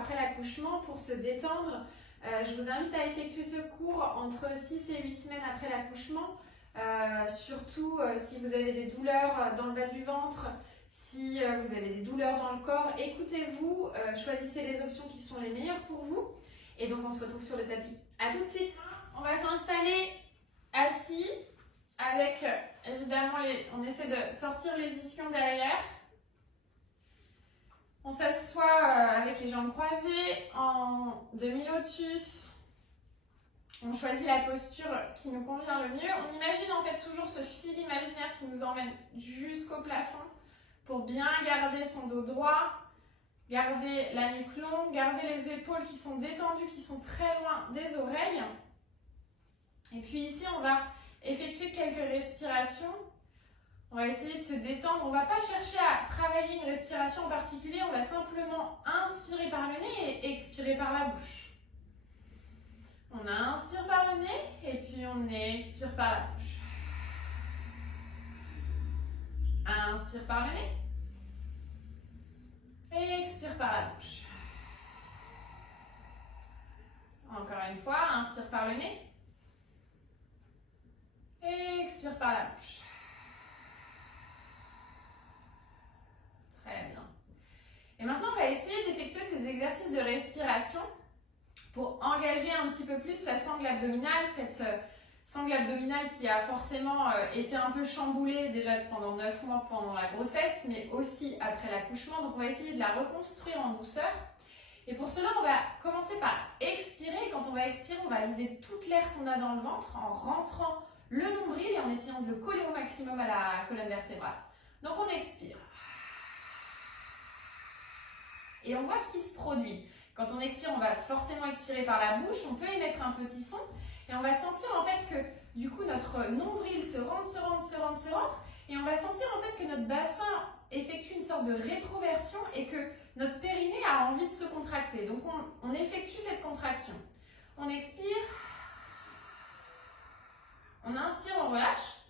après l'accouchement pour se détendre. Je vous invite à effectuer ce cours entre 6 et 8 semaines après l'accouchement. Surtout si vous avez des douleurs dans le bas du ventre, si vous avez des douleurs dans le corps, écoutez-vous, choisissez les options qui sont les meilleures pour vous. Et donc on se retrouve sur le tapis. A tout de suite. On va s'installer assis avec évidemment on essaie de sortir les ischions derrière. On s'assoit avec les jambes croisées en demi-lotus. On choisit la posture qui nous convient le mieux. On imagine en fait toujours ce fil imaginaire qui nous emmène jusqu'au plafond pour bien garder son dos droit, garder la nuque longue, garder les épaules qui sont détendues, qui sont très loin des oreilles. Et puis ici, on va effectuer quelques respirations. On va essayer de se détendre. On ne va pas chercher à travailler une respiration en particulier. On va simplement inspirer par le nez et expirer par la bouche. On inspire par le nez et puis on expire par la bouche. Inspire par le nez. Et expire par la bouche. Encore une fois, inspire par le nez. Et expire par la bouche. Très bien. Et maintenant, on va essayer d'effectuer ces exercices de respiration pour engager un petit peu plus sa sangle abdominale, cette sangle abdominale qui a forcément été un peu chamboulée déjà pendant 9 mois pendant la grossesse, mais aussi après l'accouchement. Donc on va essayer de la reconstruire en douceur. Et pour cela, on va commencer par expirer. Quand on va expirer, on va vider toute l'air qu'on a dans le ventre en rentrant le nombril et en essayant de le coller au maximum à la colonne vertébrale. Donc on expire. Et on voit ce qui se produit. Quand on expire, on va forcément expirer par la bouche. On peut émettre un petit son. Et on va sentir en fait que du coup notre nombril se rentre, se rentre, se rentre, se rentre. Et on va sentir en fait que notre bassin effectue une sorte de rétroversion et que notre périnée a envie de se contracter. Donc on effectue cette contraction. On expire. On inspire, on relâche.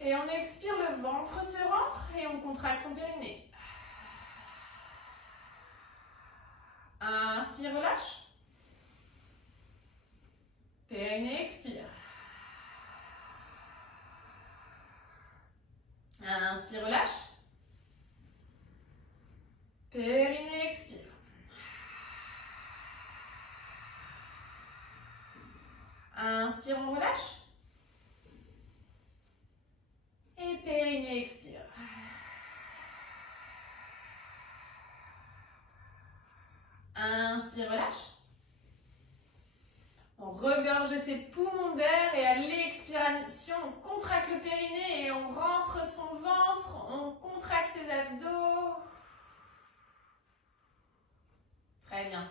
Et on expire, le ventre se rentre et on contracte son périnée. Inspire, relâche. Périnée, expire. Inspire, relâche. Périnée, expire. Inspire, on relâche. Et périnée, expire. Inspire, relâche. On regorge de ses poumons d'air et à l'expiration, on contracte le périnée et on rentre son ventre, on contracte ses abdos. Très bien.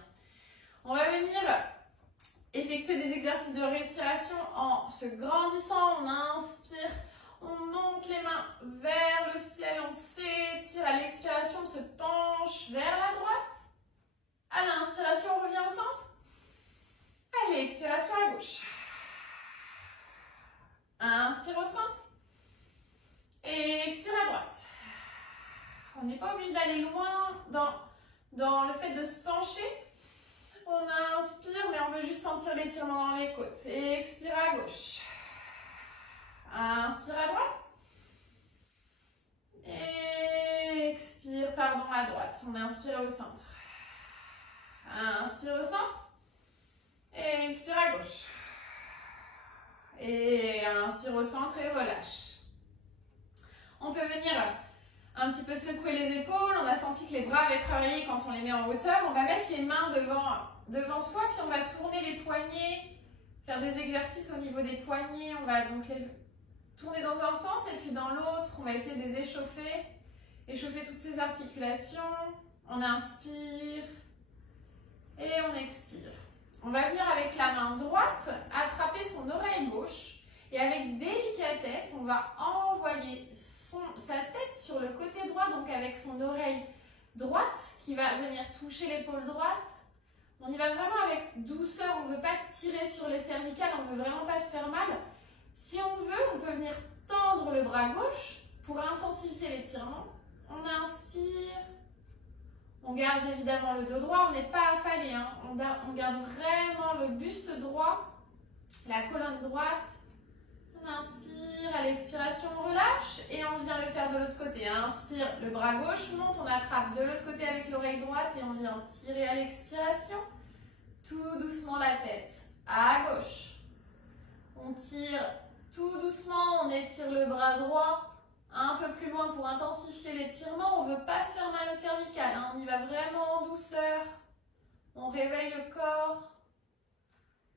On va venir effectuer des exercices de respiration en se grandissant. On inspire, on monte les mains vers le ciel, on s'étire. À l'expiration, on se penche vers la droite. À l'inspiration, on revient au centre. À l'expiration, à gauche. Inspire au centre. Et expire à droite. On n'est pas obligé d'aller loin dans le fait de se pencher. On inspire, mais on veut juste sentir l'étirement dans les côtes. Et expire à gauche. Inspire à droite. Et expire, pardon, à droite. On inspire au centre. Inspire au centre. Et expire à gauche. Et inspire au centre et relâche. On peut venir un petit peu secouer les épaules. On a senti que les bras avaient travaillé quand on les met en hauteur. On va mettre les mains devant soi, puis on va tourner les poignets, faire des exercices au niveau des poignets. On va donc les tourner dans un sens et puis dans l'autre. On va essayer de les échauffer. Échauffer toutes ces articulations. On inspire et on expire. On va venir avec la main droite attraper son oreille gauche et avec délicatesse, on va envoyer sa tête sur le côté droit, donc avec son oreille droite qui va venir toucher l'épaule droite. On y va vraiment avec douceur, on ne veut pas tirer sur les cervicales, on ne veut vraiment pas se faire mal. Si on veut, on peut venir tendre le bras gauche pour intensifier l'étirement. On inspire, On garde évidemment le dos droit, on n'est pas affalé, hein. On garde vraiment le buste droit, la colonne droite. On inspire, à l'expiration on relâche et on vient le faire de l'autre côté. Inspire, le bras gauche monte, on attrape de l'autre côté avec l'oreille droite et on vient tirer à l'expiration. Tout doucement la tête à gauche. On tire tout doucement, on étire le bras droit un peu plus loin pour intensifier l'étirement. On ne veut pas se faire mal au cervical, hein. On y va vraiment en douceur. On réveille le corps.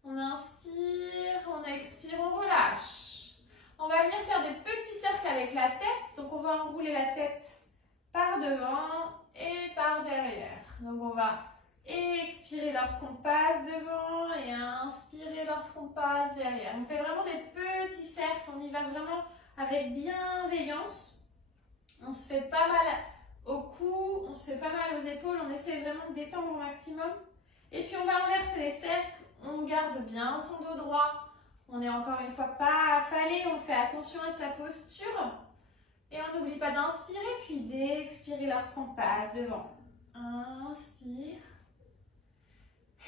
On inspire, on expire, on relâche. On va venir faire des petits cercles avec la tête. Donc on va enrouler la tête par devant et par derrière. Donc on va expirer lorsqu'on passe devant et inspirer lorsqu'on passe derrière. On fait vraiment des petits cercles, on y va vraiment avec bienveillance. On se fait pas mal au cou, on se fait pas mal aux épaules, on essaie vraiment de détendre au maximum. Et puis on va inverser les cercles, on garde bien son dos droit. On n'est encore une fois pas affalé, on fait attention à sa posture. Et on n'oublie pas d'inspirer puis d'expirer lorsqu'on passe devant. Inspire.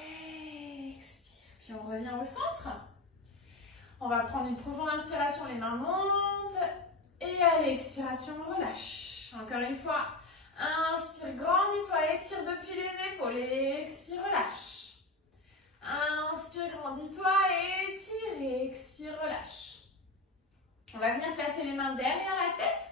Expire. Puis on revient au centre. On va prendre une profonde inspiration, les mains montent. Et à l'expiration, on relâche. Encore une fois. Inspire, grandis-toi, étire depuis les épaules. Et expire, relâche. Inspire, grandis-toi, étire. Et expire, relâche. On va venir placer les mains derrière la tête.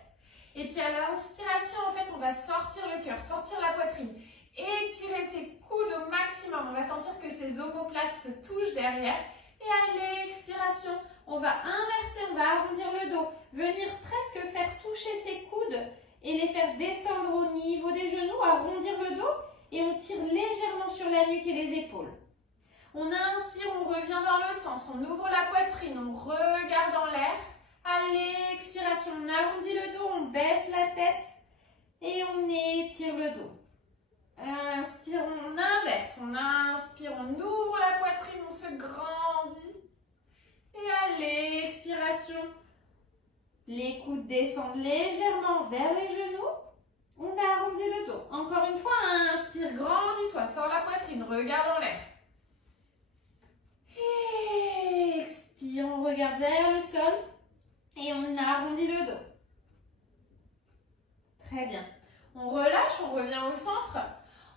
Et puis à l'inspiration, en fait, on va sortir le cœur, sortir la poitrine. Étirer ses coudes au maximum. On va sentir que ses omoplates se touchent derrière. Et à l'expiration, on va inverser, on va arrondir le dos. Venir presque faire toucher ses coudes et les faire descendre au niveau des genoux, arrondir le dos. Et on tire légèrement sur la nuque et les épaules. On inspire, on revient dans l'autre sens. On ouvre la poitrine, on regarde en l'air. À l'expiration, on arrondit le dos, on baisse la tête et on étire le dos. Inspire, on inverse, on inspire, on ouvre la poitrine, on se grandit. Et à l'expiration, les coudes descendent légèrement vers les genoux. On arrondit le dos. Encore une fois, inspire, grandis-toi, sors la poitrine, regarde en l'air. Expire, on regarde vers le sol et on arrondit le dos. Très bien. On relâche, on revient au centre.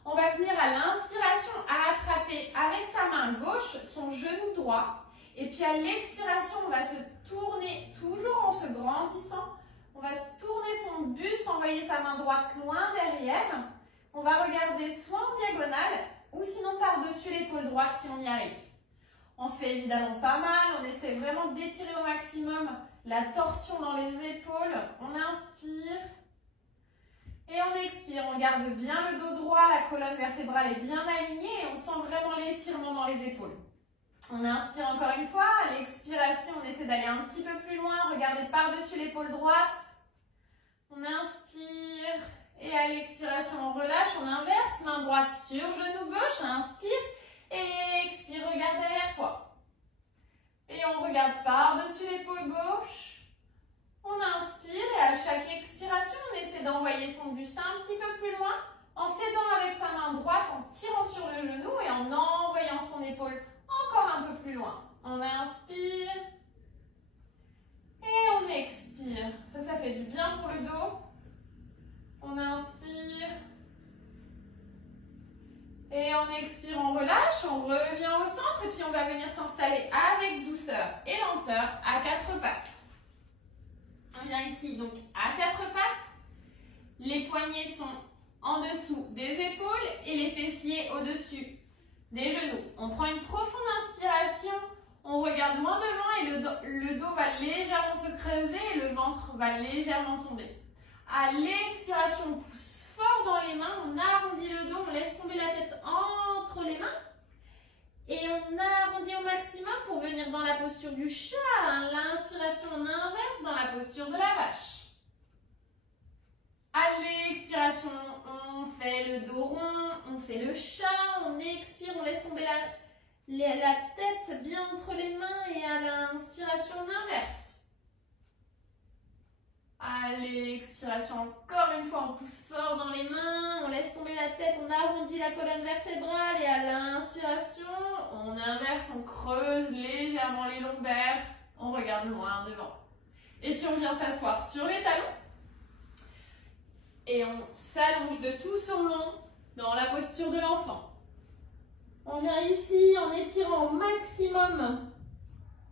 On va venir à l'inspiration à attraper avec sa main gauche son genou droit. Et puis à l'expiration, on va se tourner, toujours en se grandissant. On va se tourner son buste, envoyer sa main droite loin derrière. On va regarder soit en diagonale ou sinon par-dessus l'épaule droite si on y arrive. On se fait évidemment pas mal, on essaie vraiment d'étirer au maximum la torsion dans les épaules. On inspire. Et on expire, on garde bien le dos droit, la colonne vertébrale est bien alignée et on sent vraiment l'étirement dans les épaules. On inspire encore une fois, à l'expiration, on essaie d'aller un petit peu plus loin, regardez par-dessus l'épaule droite. On inspire et à l'expiration, on relâche, on inverse, main droite sur genou gauche, inspire et expire, regarde derrière toi. Et on regarde par-dessus l'épaule gauche. On inspire et à chaque expiration, on essaie d'envoyer son buste un petit peu plus loin en s'aidant avec sa main droite, en tirant sur le genou et en envoyant son épaule encore un peu plus loin. On inspire et on expire. Ça fait du bien pour le dos. On inspire et on expire, on relâche, on revient au centre et puis on va venir s'installer avec douceur et lenteur à quatre pattes. On vient ici donc à quatre pattes, les poignets sont en dessous des épaules et les fessiers au-dessus des genoux. On prend une profonde inspiration, on regarde loin devant et le dos va légèrement se creuser et le ventre va légèrement tomber. À l'expiration, on pousse fort dans les mains, on arrondit le dos, on laisse tomber la tête entre les mains. Et on arrondit au maximum pour venir dans la posture du chat. L'inspiration, on inverse dans la posture de la vache. À l'expiration, on fait le dos rond, on fait le chat, on expire, on laisse tomber la tête bien entre les mains et à l'inspiration, on inverse. À l'expiration, encore une fois, on pousse fort dans les mains, on laisse tomber la tête, on arrondit la colonne vertébrale et à l'inspiration, on inverse, on creuse légèrement les lombaires, on regarde loin devant. Et puis on vient s'asseoir sur les talons et on s'allonge de tout son long dans la posture de l'enfant. On vient ici en étirant au maximum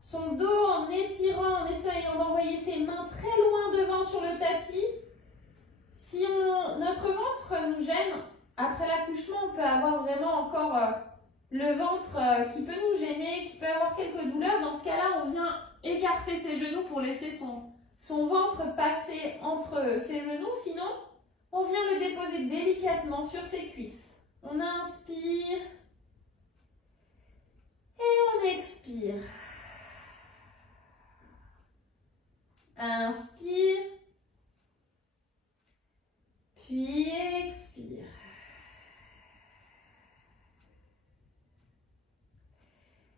son dos, en étirant, en essayant d'envoyer ses mains très loin devant sur le tapis. Si notre ventre nous gêne, après l'accouchement, on peut avoir vraiment encore le ventre qui peut nous gêner, qui peut avoir quelques douleurs. Dans ce cas-là, on vient écarter ses genoux pour laisser son ventre passer entre ses genoux. Sinon, on vient le déposer délicatement sur ses cuisses. On inspire et on expire. Inspire, puis expire.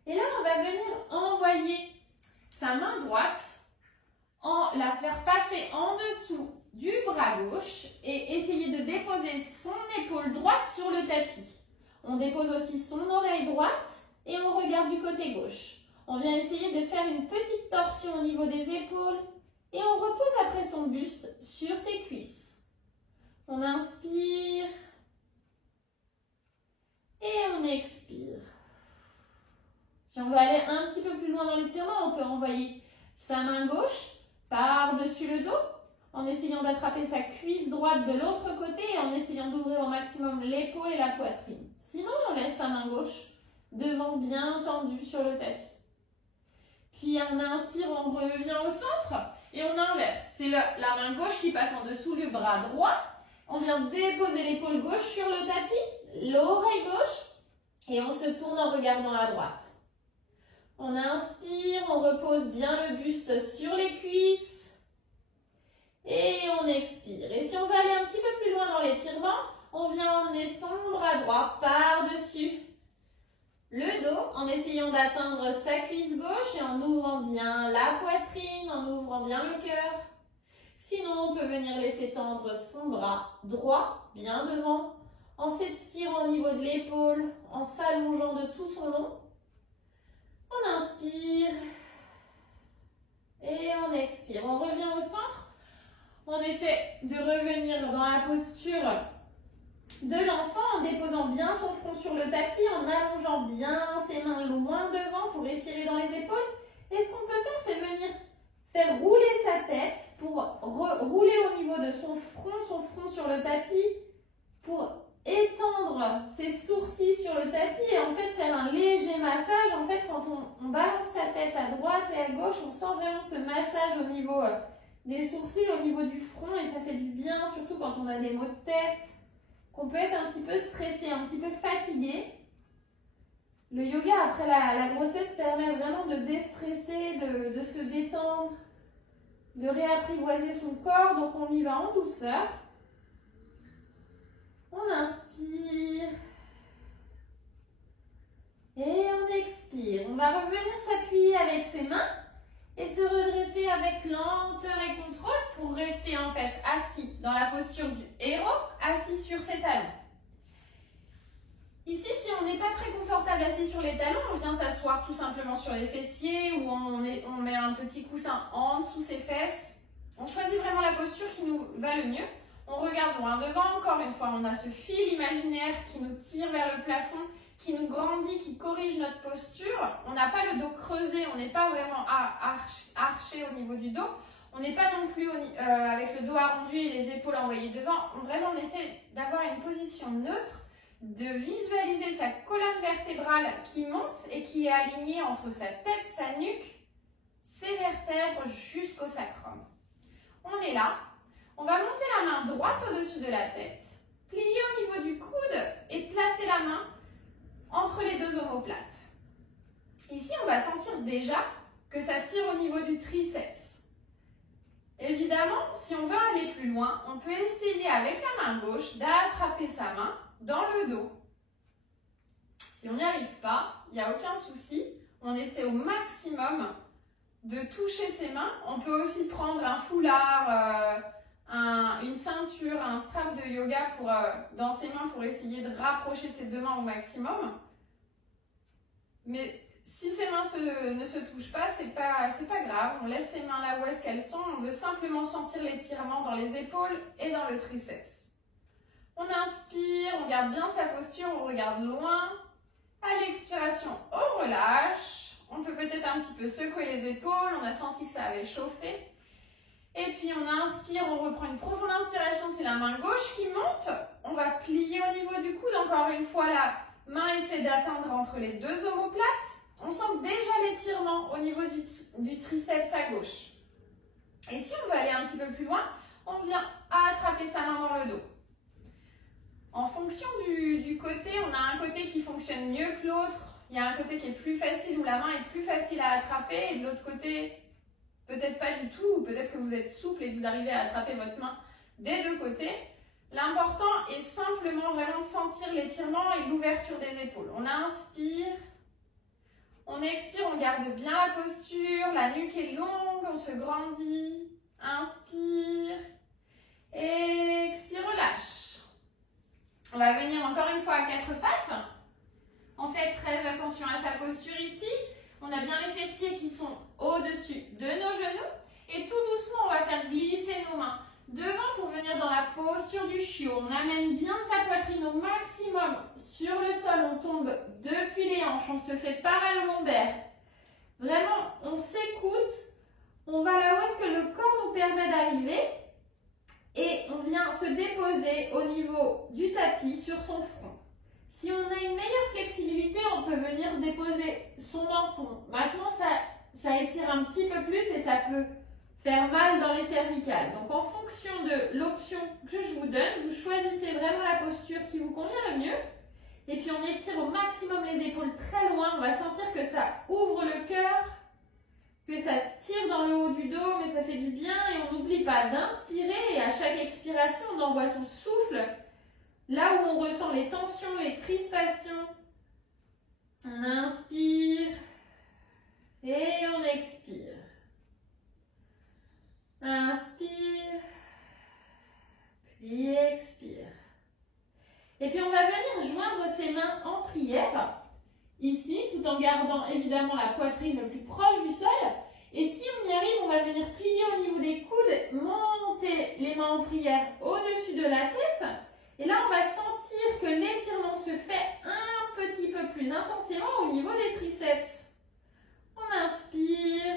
Et là, on va venir envoyer sa main droite, la faire passer en dessous du bras gauche et essayer de déposer son épaule droite sur le tapis. On dépose aussi son oreille droite et on regarde du côté gauche. On vient essayer de faire une petite torsion au niveau des épaules et on repose après son buste sur ses cuisses. On inspire et on expire. Si on veut aller un petit peu plus loin dans l'étirement, on peut envoyer sa main gauche par-dessus le dos en essayant d'attraper sa cuisse droite de l'autre côté et en essayant d'ouvrir au maximum l'épaule et la poitrine. Sinon, on laisse sa main gauche devant bien tendue sur le tapis. Puis on inspire, on revient au centre et on inverse. C'est la main gauche qui passe en dessous le bras droit. On vient déposer l'épaule gauche sur le tapis, l'oreille gauche et on se tourne en regardant à droite. On inspire, on repose bien le buste sur les cuisses et on expire. Et si on veut aller un petit peu plus loin dans l'étirement, on vient emmener son bras droit par-dessus le dos en essayant d'atteindre sa cuisse gauche et en ouvrant bien la poitrine, en ouvrant bien le cœur. Sinon, on peut venir laisser tendre son bras droit bien devant en s'étirant au niveau de l'épaule, en s'allongeant de tout son long. On inspire et on expire. On revient au centre. On essaie de revenir dans la posture de l'enfant en déposant bien son front sur le tapis, en allongeant bien ses mains loin devant pour étirer dans les épaules. Et ce qu'on peut faire, c'est venir faire rouler sa tête pour rouler au niveau de son front sur le tapis, pour étendre ses sourcils sur le tapis et en fait faire un léger massage. En fait, quand on balance sa tête à droite et à gauche, on sent vraiment ce massage au niveau des sourcils, au niveau du front et ça fait du bien, surtout quand on a des maux de tête, qu'on peut être un petit peu stressé, un petit peu fatigué. Le yoga après la grossesse permet vraiment de déstresser, de se détendre, de réapprivoiser son corps. Donc on y va en douceur. On inspire et on expire. On va revenir s'appuyer avec ses mains et se redresser avec lenteur et contrôle pour rester en fait assis dans la posture du héros, assis sur ses talons. Ici, si on n'est pas très confortable assis sur les talons, on vient s'asseoir tout simplement sur les fessiers ou on met un petit coussin en dessous ses fesses. On choisit vraiment la posture qui nous va le mieux. On regarde loin devant, encore une fois, on a ce fil imaginaire qui nous tire vers le plafond, qui nous grandit, qui corrige notre posture. On n'a pas le dos creusé, on n'est pas vraiment arché au niveau du dos. On n'est pas non plus avec le dos arrondi et les épaules envoyées devant. Vraiment, on essaie d'avoir une position neutre, de visualiser sa colonne vertébrale qui monte et qui est alignée entre sa tête, sa nuque, ses vertèbres jusqu'au sacrum. On est là. On va monter la main droite au-dessus de la tête, plier au niveau du coude et placer la main entre les deux omoplates. Ici, on va sentir déjà que ça tire au niveau du triceps. Évidemment, si on veut aller plus loin, on peut essayer avec la main gauche d'attraper sa main dans le dos. Si on n'y arrive pas, il n'y a aucun souci. On essaie au maximum de toucher ses mains. On peut aussi prendre un foulard, une ceinture, un strap de yoga dans ses mains pour essayer de rapprocher ses deux mains au maximum. Mais si ses mains ne se touchent pas, c'est pas grave. On laisse ses mains là où est-ce qu'elles sont. On veut simplement sentir l'étirement dans les épaules et dans le triceps. On inspire, on garde bien sa posture, on regarde loin. À l'expiration, on relâche. On peut peut-être un petit peu secouer les épaules. On a senti que ça avait chauffé. Et puis on inspire, on reprend une profonde inspiration. C'est la main gauche qui monte. On va plier au niveau du coude. Encore une fois, la main essaie d'atteindre entre les deux omoplates. On sent déjà l'étirement au niveau du triceps à gauche. Et si on veut aller un petit peu plus loin, on vient attraper sa main dans le dos. En fonction du côté, on a un côté qui fonctionne mieux que l'autre. Il y a un côté qui est plus facile, où la main est plus facile à attraper. Et de l'autre côté, peut-être pas du tout, ou peut-être que vous êtes souple et que vous arrivez à attraper votre main des deux côtés. L'important est simplement vraiment de sentir l'étirement et l'ouverture des épaules. On inspire, on expire, on garde bien la posture, la nuque est longue, on se grandit. Inspire, expire, relâche. On va venir encore une fois à quatre pattes. On fait très attention à sa posture ici. On a bien les fessiers qui sont au-dessus de nos genoux. Et tout doucement, on va faire glisser nos mains devant pour venir dans la posture du chiot. On amène bien sa poitrine au maximum sur le sol. On tombe depuis les hanches. On ne se fait pas mal au lombaire. Vraiment, on s'écoute. On va là où est-ce que le corps nous permet d'arriver. Et on vient se déposer au niveau du tapis sur son front. Si on a une meilleure flexibilité, on peut venir déposer son menton. Maintenant, ça étire un petit peu plus et ça peut faire mal dans les cervicales. Donc, en fonction de l'option que je vous donne, vous choisissez vraiment la posture qui vous convient le mieux. Et puis, on étire au maximum les épaules très loin. On va sentir que ça ouvre le cœur, que ça tire dans le haut du dos, mais ça fait du bien. Et on n'oublie pas d'inspirer. Et à chaque expiration, on envoie son souffle là où on ressent les tensions, les crispations. On inspire et on expire. Inspire, puis expire. Et puis on va venir joindre ses mains en prière, ici, tout en gardant évidemment la poitrine le plus proche du sol. Et si on y arrive, on va venir plier au niveau des coudes, monter les mains en prière au-dessus de la tête. Et là, on va sentir que l'étirement se fait un petit peu plus intensément au niveau des triceps. On inspire.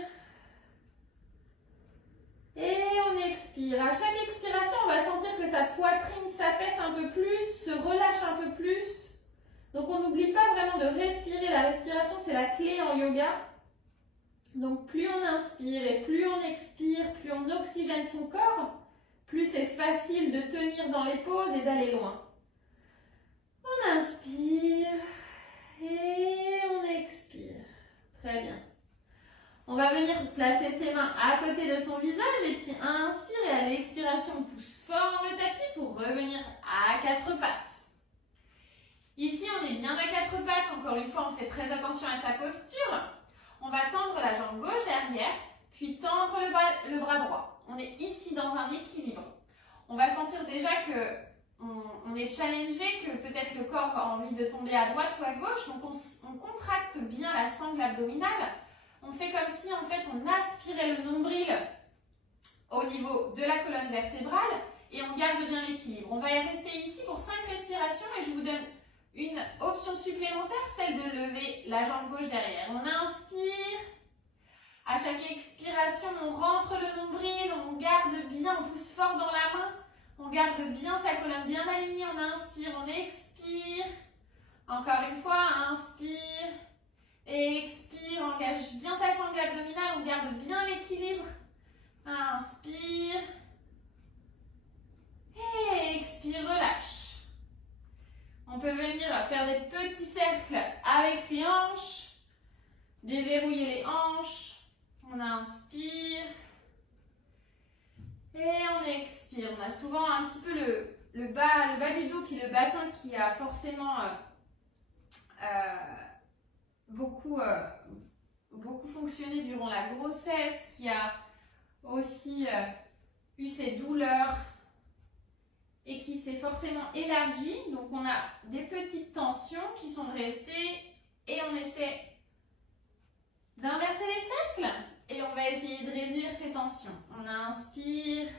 Et on expire. À chaque expiration, on va sentir que sa poitrine s'affaisse un peu plus, se relâche un peu plus. Donc, on n'oublie pas vraiment de respirer. La respiration, c'est la clé en yoga. Donc, plus on inspire et plus on expire, plus on oxygène son corps, plus c'est facile de tenir dans les pauses et d'aller loin. On inspire et on expire. Très bien. On va venir placer ses mains à côté de son visage et puis inspire et à l'expiration, on pousse fort dans le tapis pour revenir à quatre pattes. Ici, on est bien à quatre pattes. Encore une fois, on fait très attention à sa posture. On va tendre la jambe gauche derrière, puis tendre le bras droit. On est ici dans un équilibre. On va sentir déjà que on est challengé, que peut-être le corps a envie de tomber à droite ou à gauche. Donc on contracte bien la sangle abdominale. On fait comme si en fait on aspirait le nombril au niveau de la colonne vertébrale et on garde bien l'équilibre. On va y rester ici pour 5 respirations et je vous donne une option supplémentaire, celle de lever la jambe gauche derrière. On inspire. À chaque expiration, on rentre le nombril, on garde bien, on pousse fort dans la main. On garde bien sa colonne bien alignée. On inspire, on expire. Encore une fois, inspire. Expire, engage bien ta sangle abdominale, on garde bien l'équilibre. Inspire. Et expire, relâche. On peut venir faire des petits cercles avec ses hanches. Déverrouiller les hanches. On inspire. Et on expire. On a souvent un petit peu le bas du dos, puis le bassin qui a forcément beaucoup fonctionné durant la grossesse, qui a aussi eu ces douleurs et qui s'est forcément élargie. Donc on a des petites tensions qui sont restées et on essaie d'inverser les cercles et on va essayer de réduire ces tensions. On inspire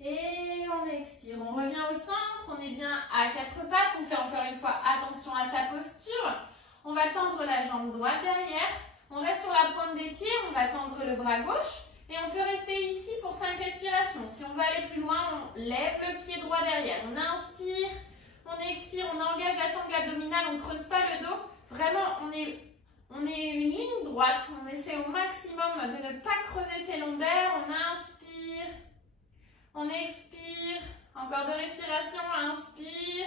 et on expire. On revient au centre, on est bien à quatre pattes. On fait encore une fois attention à sa posture. On va tendre la jambe droite derrière. On reste sur la pointe des pieds, on va tendre le bras gauche. Et on peut rester ici pour 5 respirations. Si on va aller plus loin, on lève le pied droit derrière. On inspire, on expire, on engage la sangle abdominale, on ne creuse pas le dos. Vraiment, on est une ligne droite. On essaie au maximum de ne pas creuser ses lombaires. On inspire, on expire. Encore 2 respirations, inspire.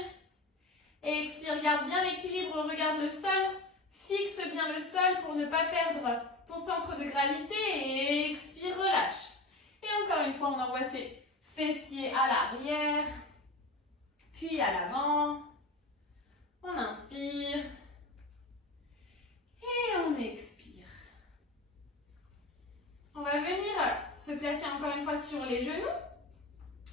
Et expire, garde bien l'équilibre, regarde le sol. Fixe bien le sol pour ne pas perdre ton centre de gravité et expire, relâche. Et encore une fois, on envoie ses fessiers à l'arrière, puis à l'avant. On inspire et on expire. On va venir se placer encore une fois sur les genoux.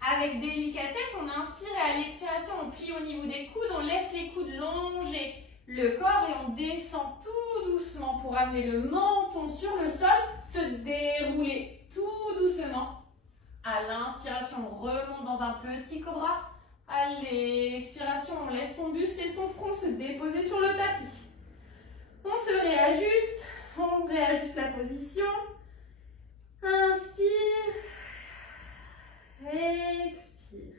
Avec délicatesse, on inspire et à l'expiration, on plie au niveau des coudes, on laisse les coudes longer le corps et on descend tout doucement pour amener le menton sur le sol, se dérouler tout doucement. À l'inspiration, on remonte dans un petit cobra. À l'expiration, on laisse son buste et son front se déposer sur le tapis. On se réajuste, on réajuste la position. Inspire, expire.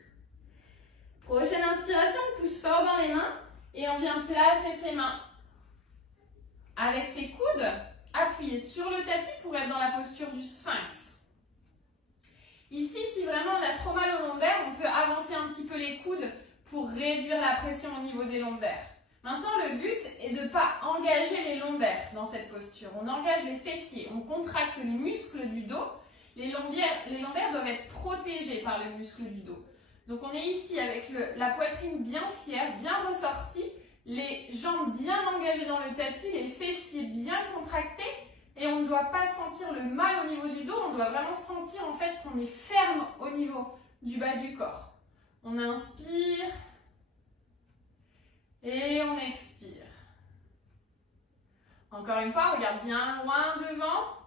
Prochaine inspiration, on pousse fort dans les mains. Et on vient placer ses mains avec ses coudes appuyés sur le tapis pour être dans la posture du sphinx. Ici, si vraiment on a trop mal au lombaire, on peut avancer un petit peu les coudes pour réduire la pression au niveau des lombaires. Maintenant, le but est de ne pas engager les lombaires dans cette posture. On engage les fessiers, on contracte les muscles du dos. Les lombaires doivent être protégés par le muscle du dos. Donc on est ici avec la poitrine bien fière, bien ressortie, les jambes bien engagées dans le tapis, les fessiers bien contractés et on ne doit pas sentir le mal au niveau du dos, on doit vraiment sentir en fait qu'on est ferme au niveau du bas du corps. On inspire et on expire. Encore une fois, regarde bien loin devant.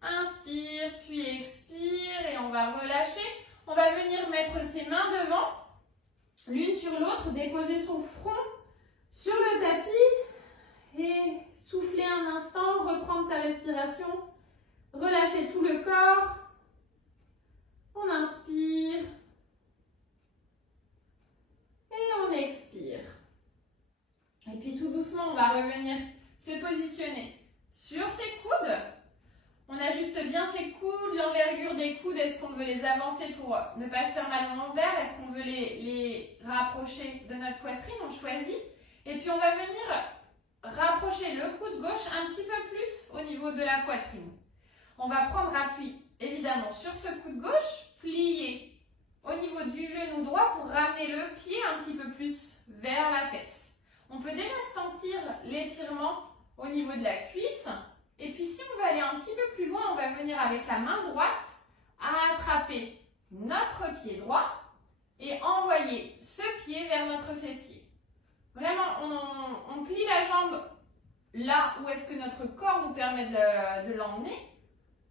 Inspire puis expire et on va relâcher. On va venir mettre ses mains devant, l'une sur l'autre, déposer son front sur le tapis et souffler un instant, reprendre sa respiration, relâcher tout le corps. On inspire et on expire. Et puis tout doucement, on va revenir se positionner sur ses coudes. On ajuste bien ses coudes, l'envergure des coudes, est-ce qu'on veut les avancer pour ne pas se faire mal au lombaire, est-ce qu'on veut les rapprocher de notre poitrine, on choisit. Et puis on va venir rapprocher le coude gauche un petit peu plus au niveau de la poitrine. On va prendre appui évidemment sur ce coude gauche, plier au niveau du genou droit pour ramener le pied un petit peu plus vers la fesse. On peut déjà sentir l'étirement au niveau de la cuisse. Et puis si on veut aller un petit peu plus loin, on va venir avec la main droite attraper notre pied droit et envoyer ce pied vers notre fessier. Vraiment, on plie la jambe là où est-ce que notre corps nous permet de l'emmener.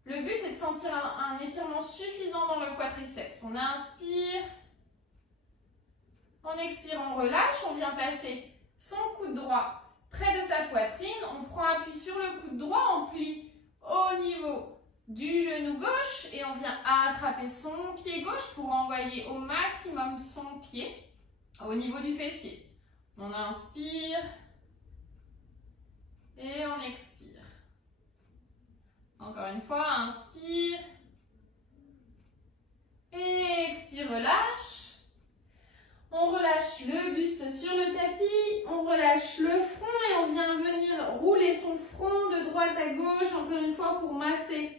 Le but est de sentir un étirement suffisant dans le quadriceps. On inspire, on expire, on relâche, on vient placer son coude droit près de sa poitrine, on prend appui sur le coude droit, on plie au niveau du genou gauche et on vient attraper son pied gauche pour envoyer au maximum son pied au niveau du fessier. On inspire et on expire. Encore une fois, inspire et expire, relâche. On relâche le buste sur le tapis, on relâche le front et on vient venir rouler son front de droite à gauche, encore une fois pour masser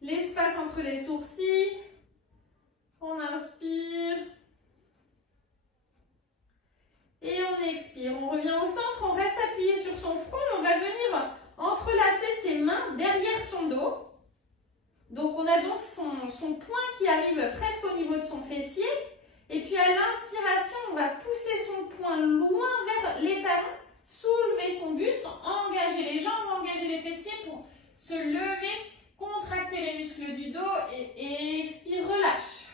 l'espace entre les sourcils. On inspire et on expire. On revient au centre, on reste appuyé sur son front, on va venir entrelacer ses mains derrière son dos. Donc on a donc son poing qui arrive presque au niveau de son fessier. Et puis à l'inspiration, on va pousser son poing loin vers les talons, soulever son buste, engager les jambes, engager les fessiers pour se lever, contracter les muscles du dos et expire, relâche.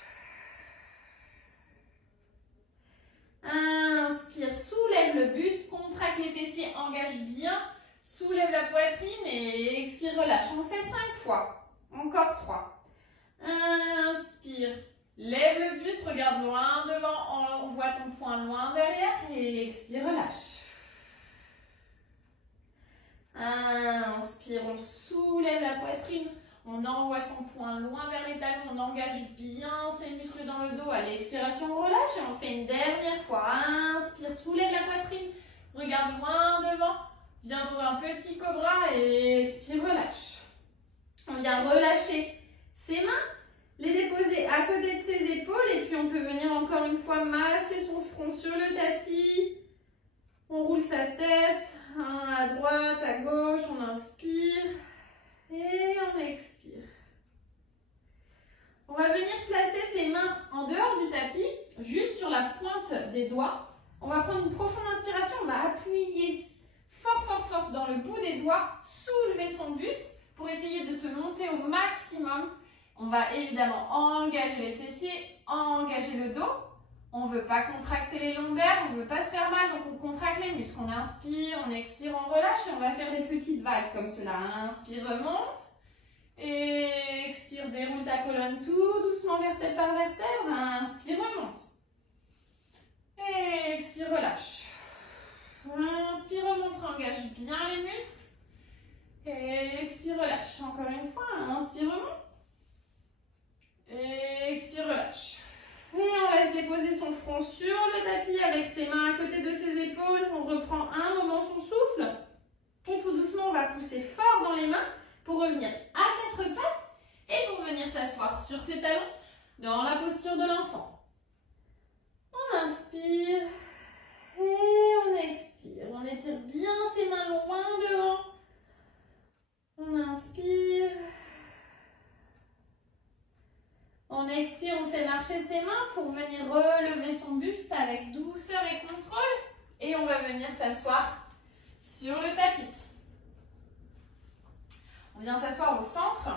Inspire, soulève le buste, contracte les fessiers, engage bien, soulève la poitrine et expire, relâche. On fait 5 fois. Encore 3. Inspire. Lève le buste, regarde loin devant, on voit ton poing loin derrière et expire, relâche. Inspire, on soulève la poitrine, on envoie son poing loin vers les talons, on engage bien ses muscles dans le dos. À l'expiration, on relâche et on fait une dernière fois. Inspire, soulève la poitrine, regarde loin devant, viens dans un petit cobra et expire, relâche. On vient relâcher ses mains, les déposer à côté de ses épaules et puis on peut venir encore une fois masser son front sur le tapis. On roule sa tête, à droite, à gauche, on inspire et on expire. On va venir placer ses mains en dehors du tapis, juste sur la pointe des doigts. On va prendre une profonde inspiration, on va appuyer fort, fort, fort dans le bout des doigts, soulever son buste pour essayer de se monter au maximum. On va évidemment engager les fessiers, engager le dos. On ne veut pas contracter les lombaires, on ne veut pas se faire mal, donc on contracte les muscles. On inspire, on expire, on relâche et on va faire des petites vagues comme cela. Inspire, remonte. Et expire, déroule ta colonne tout doucement, vertèbre par vertèbre. Inspire, remonte. Et expire, relâche. Inspire, remonte, engage bien les muscles. Et expire, relâche. Encore une fois, inspire, remonte. Et expire, relâche. Et on laisse déposer son front sur le tapis avec ses mains à côté de ses épaules. On reprend un moment son souffle. Et tout doucement, on va pousser fort dans les mains pour revenir à 4 pattes et pour venir s'asseoir sur ses talons dans la posture de l'enfant. On inspire et on expire. On étire bien ses mains loin devant. On inspire. On expire, on fait marcher ses mains pour venir relever son buste avec douceur et contrôle. Et on va venir s'asseoir sur le tapis. On vient s'asseoir au centre.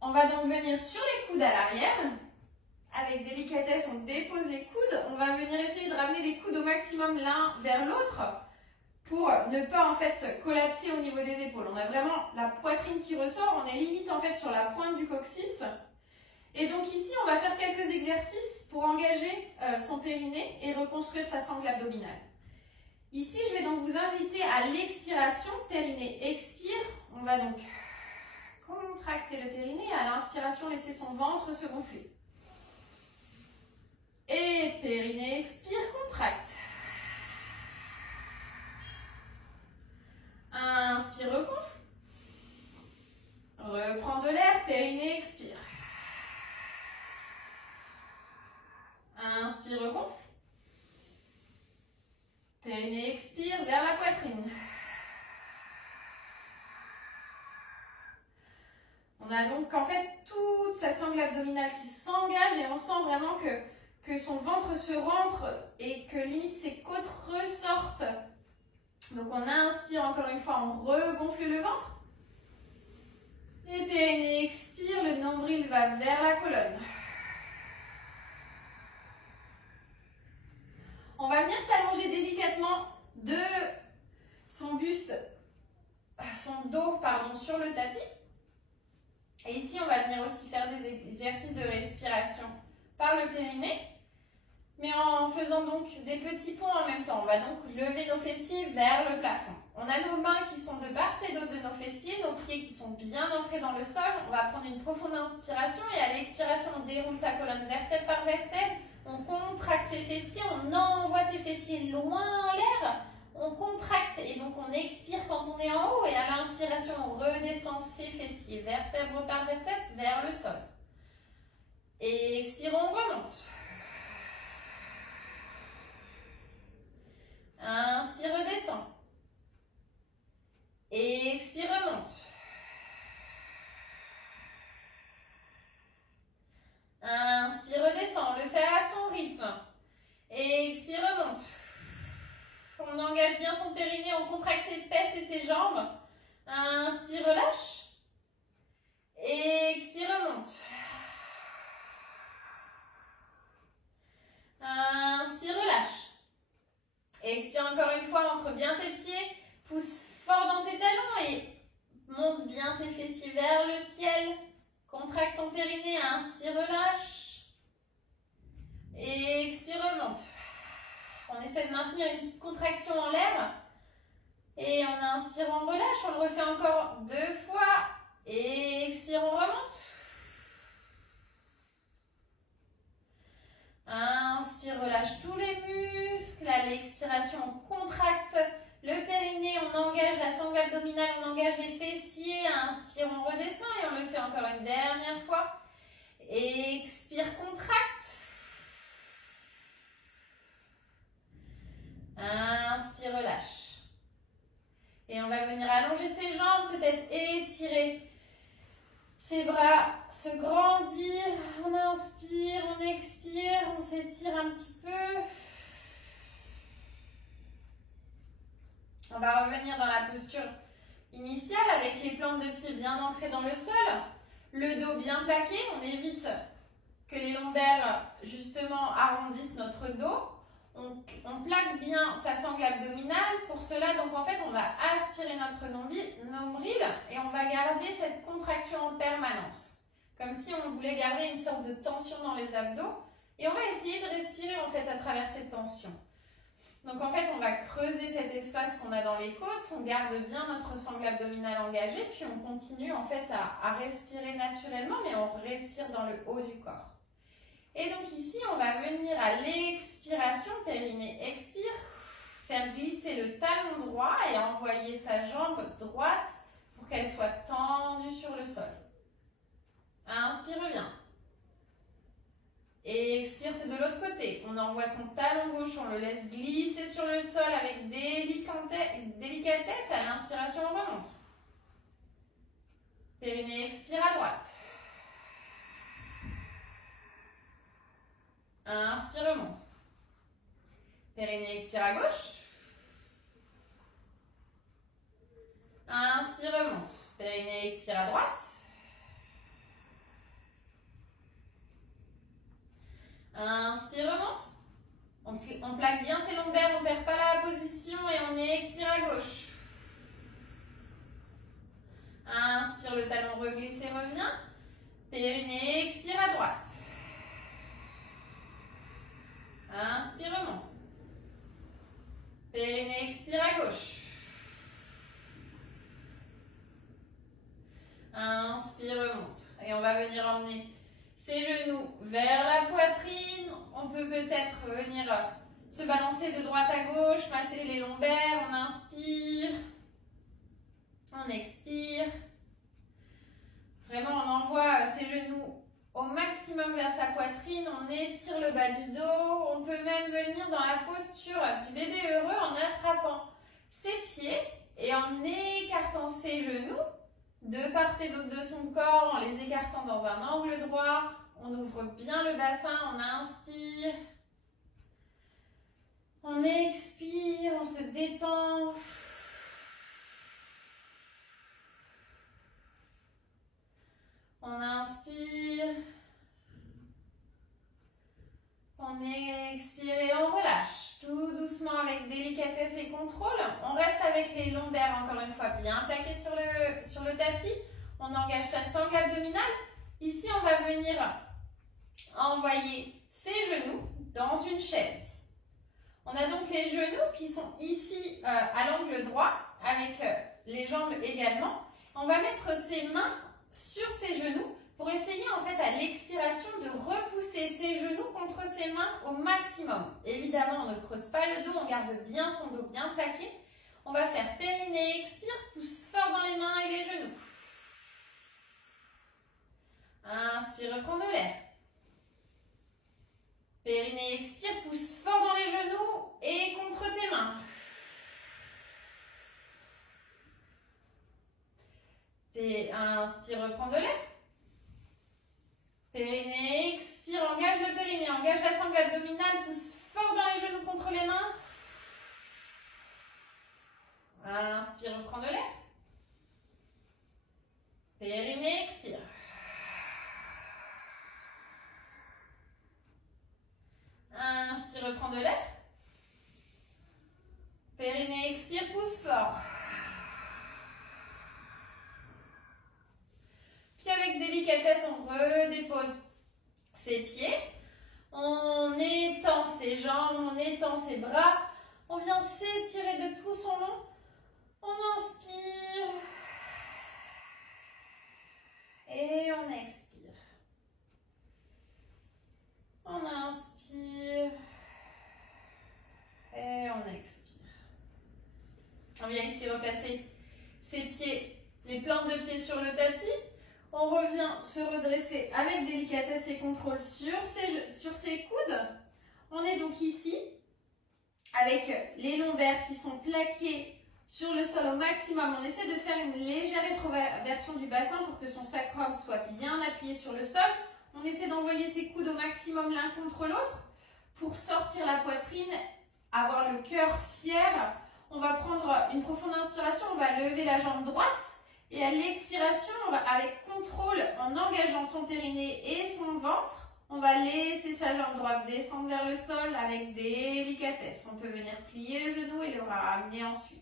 On va donc venir sur les coudes à l'arrière. Avec délicatesse, on dépose les coudes. On va venir essayer de ramener les coudes au maximum l'un vers l'autre pour ne pas en fait collapser au niveau des épaules. On a vraiment la poitrine qui ressort, on est limite en fait sur la pointe du coccyx. Et donc ici, on va faire quelques exercices pour engager son périnée et reconstruire sa sangle abdominale. Ici, je vais donc vous inviter à l'expiration, périnée expire. On va donc contracter le périnée. À l'inspiration, laisser son ventre se gonfler. Et périnée expire, contracte. Inspire, regonfle. Reprends de l'air, périnée expire. Inspire, regonfle. Périnée expire vers la poitrine. On a donc en fait toute sa sangle abdominale qui s'engage et on sent vraiment que son ventre se rentre et que limite ses côtes ressortent. Donc on inspire encore une fois, on regonfle le ventre. Et périnée expire, le nombril va vers la colonne. On va venir s'allonger délicatement de son buste, son dos pardon, sur le tapis. Et ici on va venir aussi faire des exercices de respiration par le périnée. Mais en faisant donc des petits ponts en même temps. On va donc lever nos fessiers vers le plafond. On a nos mains qui sont de part et d'autre de nos fessiers, nos pieds qui sont bien ancrés dans le sol. On va prendre une profonde inspiration et à l'expiration, on déroule sa colonne vertèbre par vertèbre. On contracte ses fessiers, on envoie ses fessiers loin en l'air. On contracte et donc on expire quand on est en haut. Et à l'inspiration, on redescend ses fessiers vertèbre par vertèbre vers le sol. Et expire, on remonte. Inspire, redescend. Et expire, remonte. jambes. Inspire, relâche. Expire, remonte. Inspire, relâche. Expire encore une fois, ancre bien tes pieds. Pousse fort dans tes talons et monte bien tes fessiers vers le ciel. Contracte ton périnée. Inspire, relâche. Expire, remonte. On essaie de maintenir une petite contraction en l'air. Et on inspire, on relâche. On le refait encore 2 fois. Et expire, on remonte. Inspire, relâche tous les muscles. À l'expiration, on contracte le périnée. On engage la sangle abdominale. On engage les fessiers. Inspire, on redescend. Et on le fait encore une dernière fois. Expire, contracte. Inspire, relâche. Et on va venir allonger ses jambes, peut-être étirer ses bras, se grandir. On inspire, on expire, on s'étire un petit peu. On va revenir dans la posture initiale avec les plantes de pied bien ancrées dans le sol. Le dos bien plaqué, on évite que les lombaires justement arrondissent notre dos. On plaque bien sa sangle abdominale. Pour cela, donc en fait, on va aspirer notre nombril et on va garder cette contraction en permanence. Comme si on voulait garder une sorte de tension dans les abdos. Et on va essayer de respirer en fait à travers cette tension. Donc en fait, on va creuser cet espace qu'on a dans les côtes. On garde bien notre sangle abdominale engagée. Puis on continue en fait à respirer naturellement, mais on respire dans le haut du corps. Et donc ici, on va venir à l'expiration, périnée expire, faire glisser le talon droit et envoyer sa jambe droite pour qu'elle soit tendue sur le sol. Inspire bien. Et expire, c'est de l'autre côté. On envoie son talon gauche, on le laisse glisser sur le sol avec délicatesse. À l'inspiration, on remonte. Périnée expire à droite. Inspire, remonte. Périnée expire à gauche. Inspire, remonte. Périnée expire à droite. Inspire, remonte. On plaque bien ses lombaires, on ne perd pas la position et on expire à gauche. Inspire, le talon reglissé revient. Périnée expire à droite. Inspire, remonte. Périnée expire à gauche. Inspire, remonte. Et on va venir emmener ses genoux vers la poitrine. On peut peut-être venir se balancer de droite à gauche, masser les lombaires. On inspire. On expire. Vraiment, on envoie ses genoux au maximum vers sa poitrine, on étire le bas du dos, on peut même venir dans la posture du bébé heureux en attrapant ses pieds et en écartant ses genoux de part et d'autre de son corps, en les écartant dans un angle droit. On ouvre bien le bassin, on inspire, on expire, on se détend. On inspire, on expire et on relâche. Tout doucement avec délicatesse et contrôle. On reste avec les lombaires encore une fois bien plaqués sur le tapis. On engage sa sangle abdominale. Ici, on va venir envoyer ses genoux dans une chaise. On a donc les genoux qui sont ici à l'angle droit avec les jambes également. On va mettre ses mains sur ses genoux pour essayer en fait à l'expiration de repousser ses genoux contre ses mains au maximum. Évidemment, on ne creuse pas le dos, on garde bien son dos bien plaqué. On va faire périnée, expire, pousse fort dans les mains et les genoux. Inspire, reprends de l'air. Périnée, expire, pousse fort dans les genoux et contre tes mains. Inspire, reprends de l'air. Périnée, expire, engage le périnée, engage la sangle abdominale, pousse fort dans les genoux contre les mains. Inspire, reprends de l'air. Périnée, expire. Inspire, reprends de l'air. Périnée, expire, pousse fort. Puis avec délicatesse, on redépose ses pieds. On étend ses jambes, on étend ses bras. On vient s'étirer de tout son long. On inspire. Et on expire. On inspire. Et on expire. On vient ici replacer ses pieds, les plantes de pieds sur le tapis. On revient se redresser avec délicatesse et contrôle sur ses coudes. On est donc ici avec les lombaires qui sont plaqués sur le sol au maximum. On essaie de faire une légère rétroversion du bassin pour que son sacrum soit bien appuyé sur le sol. On essaie d'envoyer ses coudes au maximum l'un contre l'autre pour sortir la poitrine, avoir le cœur fier. On va prendre une profonde inspiration, on va lever la jambe droite. Et à l'expiration, avec contrôle, en engageant son périnée et son ventre, on va laisser sa jambe droite descendre vers le sol avec délicatesse. On peut venir plier le genou et le ramener ensuite.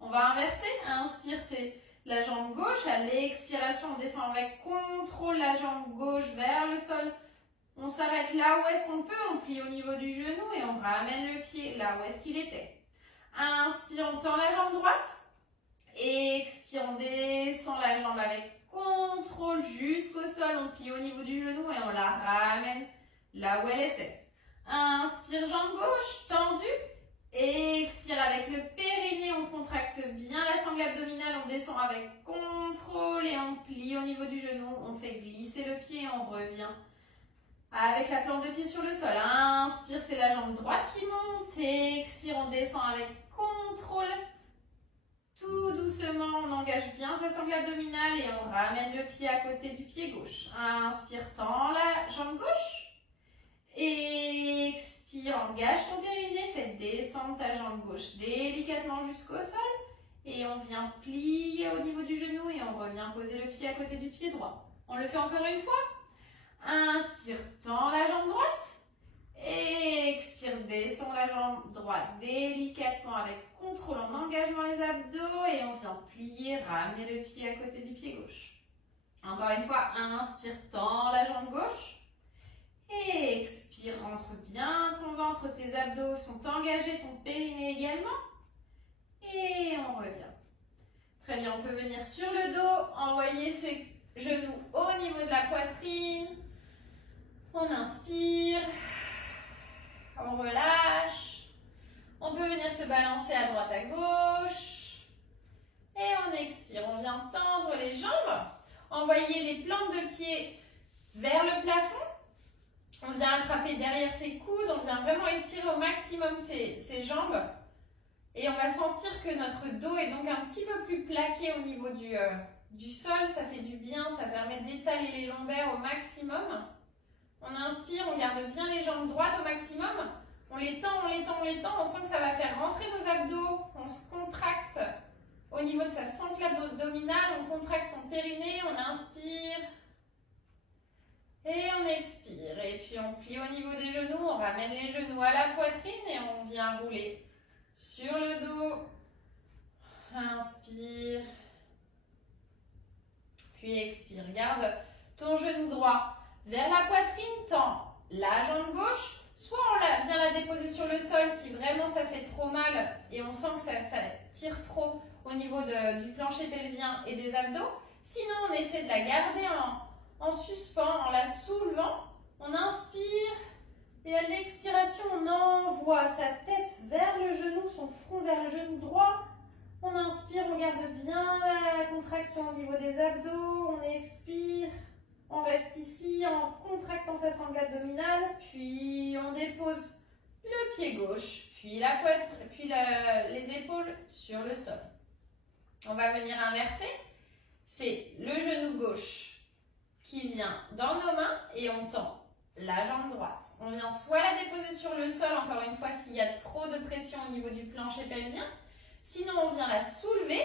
On va inverser. Inspire, c'est la jambe gauche. À l'expiration, on descend avec contrôle la jambe gauche vers le sol. On s'arrête là où est-ce qu'on peut. On plie au niveau du genou et on ramène le pied là où est-ce qu'il était. Inspire, on tend la jambe droite. Expire, on descend la jambe avec contrôle jusqu'au sol. On plie au niveau du genou et on la ramène là où elle était. Inspire, jambe gauche, tendue. Expire avec le périnée, on contracte bien la sangle abdominale. On descend avec contrôle et on plie au niveau du genou. On fait glisser le pied et on revient avec la plante de pied sur le sol. Inspire, c'est la jambe droite qui monte. Expire, on descend avec contrôle. Tout doucement, on engage bien sa sangle abdominale et on ramène le pied à côté du pied gauche. Inspire, tends la jambe gauche. Expire, engage ton périnée, fais descendre ta jambe gauche délicatement jusqu'au sol. Et on vient plier au niveau du genou et on revient poser le pied à côté du pied droit. On le fait encore une fois. Inspire, tends la jambe droite. Expire, descends la jambe droite délicatement avec contrôle en engageant les abdos et on vient plier, ramener le pied à côté du pied gauche. Encore une fois, inspire, tends la jambe gauche. Expire, rentre bien ton ventre, tes abdos sont engagés, ton périnée également. Et on revient. Très bien, on peut venir sur le dos, envoyer ses genoux au niveau de la poitrine. On inspire. On relâche. On peut venir se balancer à droite à gauche. Et on expire. On vient tendre les jambes. Envoyer les plantes de pied vers le plafond. On vient attraper derrière ses coudes. On vient vraiment étirer au maximum ses jambes. Et on va sentir que notre dos est donc un petit peu plus plaqué au niveau du sol. Ça fait du bien. Ça permet d'étaler les lombaires au maximum. On inspire, on garde bien les jambes droites au maximum. On les tend, on les tend, on les tend. On sent que ça va faire rentrer nos abdos. On se contracte au niveau de sa sangle abdominale. On contracte son périnée. On inspire. Et on expire. Et puis on plie au niveau des genoux. On ramène les genoux à la poitrine et on vient rouler sur le dos. Inspire. Puis expire. Garde ton genou droit vers la poitrine, tend la jambe gauche, soit on vient la déposer sur le sol si vraiment ça fait trop mal et on sent que ça tire trop au niveau du plancher pelvien et des abdos. Sinon, on essaie de la garder en suspens, en la soulevant. On inspire et à l'expiration, on envoie sa tête vers le genou, son front vers le genou droit. On inspire, on garde bien la contraction au niveau des abdos, on expire. On reste ici en contractant sa sangle abdominale, puis on dépose le pied gauche, puis la poitrine, puis les épaules sur le sol. On va venir inverser. C'est le genou gauche qui vient dans nos mains et on tend la jambe droite. On vient soit la déposer sur le sol, encore une fois, s'il y a trop de pression au niveau du plancher pelvien, Sinon, on vient la soulever